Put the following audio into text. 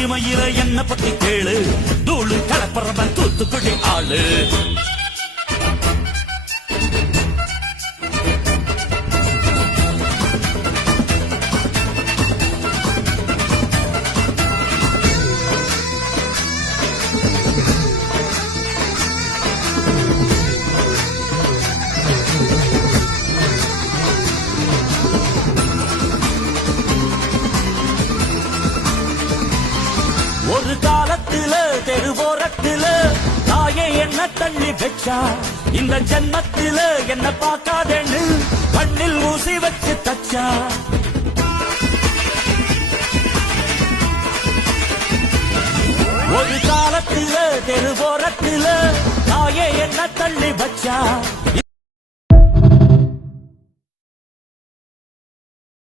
சீமையில என்ன பத்தி கேளு, தூளு கலப்பறவன் தூத்துக்குடி ஆளு. ஒரு காலத்துல தெருவோரத்துல தாயே என்ன தள்ளி வச்சா, இந்த ஜன்மத்தில என்ன பார்க்காதேன்னு கண்ணில் ஊசி வச்சு தச்சா. ஒரு காலத்துல தெருவோரத்துல தாயே என்ன தள்ளி வச்சா,